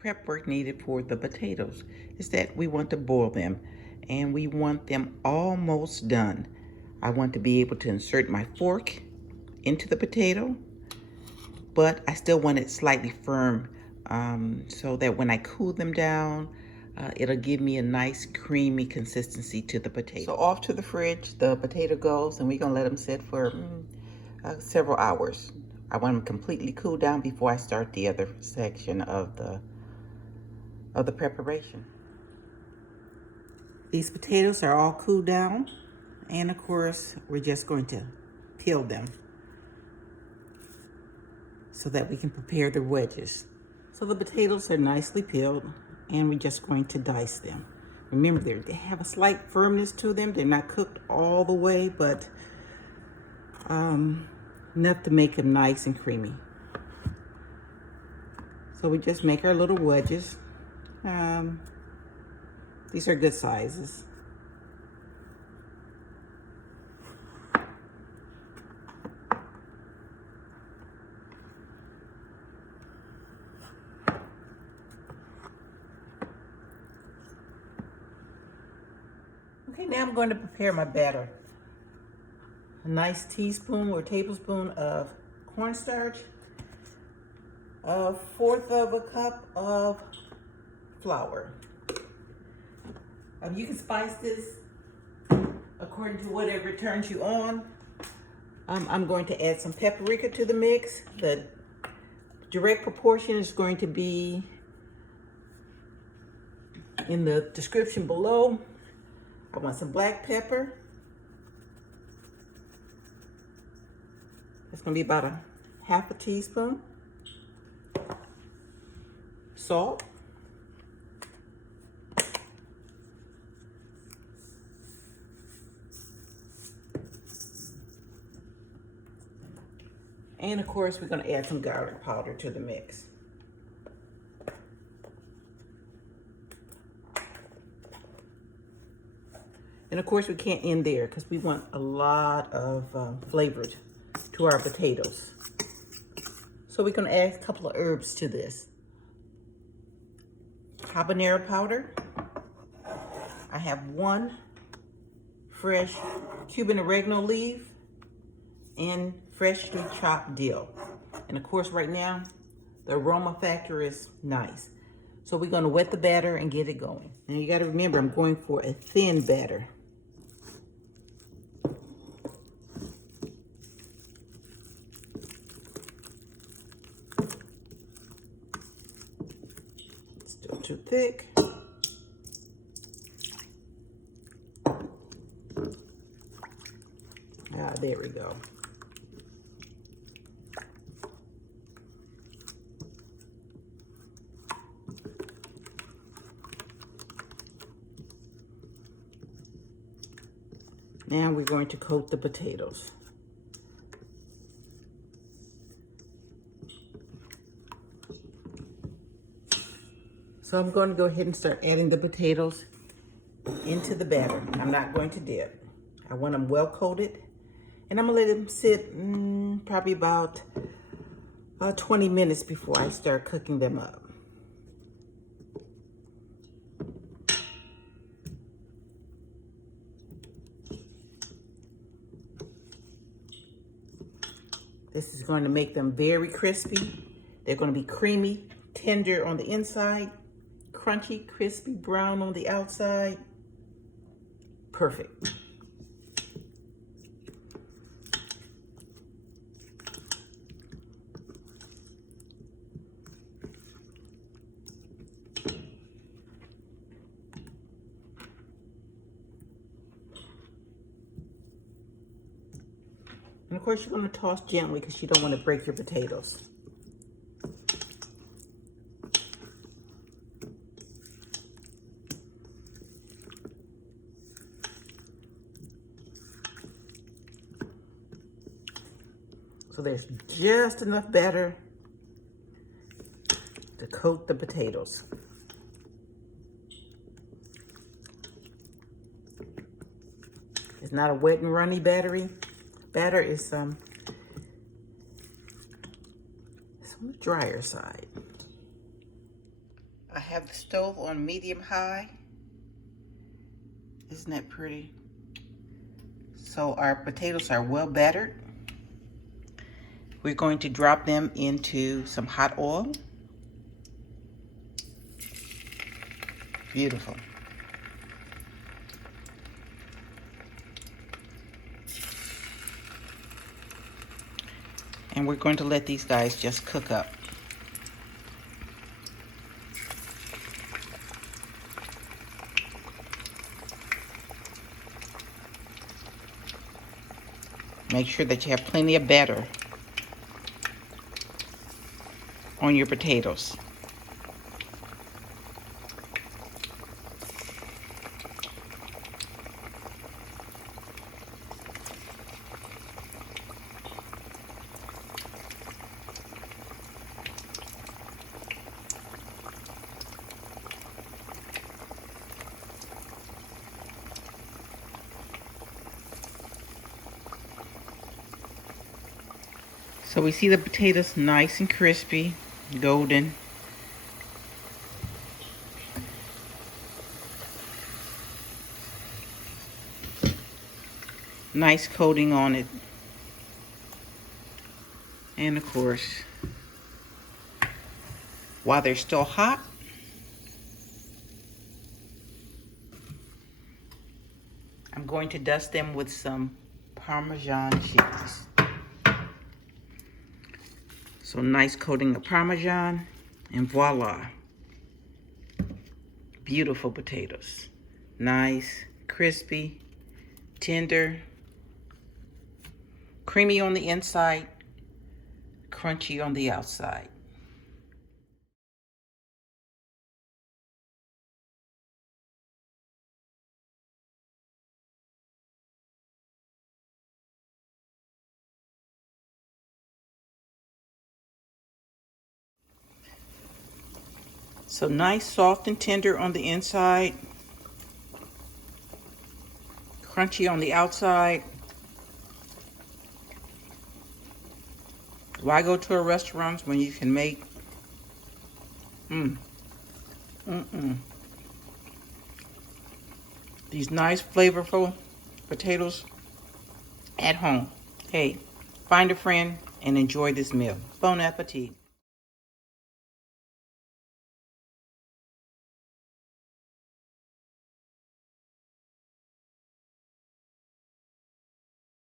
prep work needed for the potatoes is that we want to boil them and we want them almost done. I want to be able to insert my fork into the potato, but I still want it slightly firm so that when I cool them down, it'll give me a nice creamy consistency to the potato. So off to the fridge, the potato goes, and we're gonna let them sit for several hours. I want them completely cool down before I start the other section of the preparation. These potatoes are all cooled down, and of course, we're just going to peel them so that we can prepare the wedges. So the potatoes are nicely peeled, and we're just going to dice them. Remember, they have a slight firmness to them. They're not cooked all the way, but enough to make them nice and creamy. So we just make our little wedges. These are good sizes. Okay, now I'm going to prepare my batter. A nice teaspoon or tablespoon of cornstarch, a fourth of a cup of flour. You can spice this according to whatever turns you on. I'm going to add some paprika to the mix. The direct proportion is going to be in the description below. I want some black pepper. It's going to be about a half a teaspoon. Salt. And of course, we're going to add some garlic powder to the mix. And of course, we can't end there because we want a lot of flavor to our potatoes. So we're going to add a couple of herbs to this. Habanero powder. I have one fresh Cuban oregano leaf and freshly chopped dill. And of course, right now, the aroma factor is nice. So we're going to wet the batter and get it going. Now you got to remember, I'm going for a thin batter. Still too thick. Ah, there we go. Now we're going to coat the potatoes. So I'm going to go ahead and start adding the potatoes into the batter. I'm not going to dip. I want them well coated, and I'm gonna let them sit probably about 20 minutes before I start cooking them up. This is going to make them very crispy. They're going to be creamy, tender on the inside, crunchy, crispy, brown on the outside. Perfect. And of course, you're going to toss gently because you don't want to break your potatoes. So there's just enough batter to coat the potatoes. It's not a wet and runny batter. Is it's on the drier side. have the stove on medium high. Isn't that pretty? So our potatoes are well battered. We're going to drop them into some hot oil. Beautiful. And we're going to let these guys just cook up. Make sure that you have plenty of batter on your potatoes. So we see the potatoes nice and crispy, golden. Nice coating on it. And of course, while they're still hot, I'm going to dust them with some Parmesan cheese. So nice coating of Parmesan, and voila. Beautiful potatoes. Nice, crispy, tender, creamy on the inside, crunchy on the outside. So nice, soft and tender on the inside, crunchy on the outside. Why go to a restaurant when you can make these nice, flavorful potatoes at home? Hey, find a friend and enjoy this meal. Bon appetit.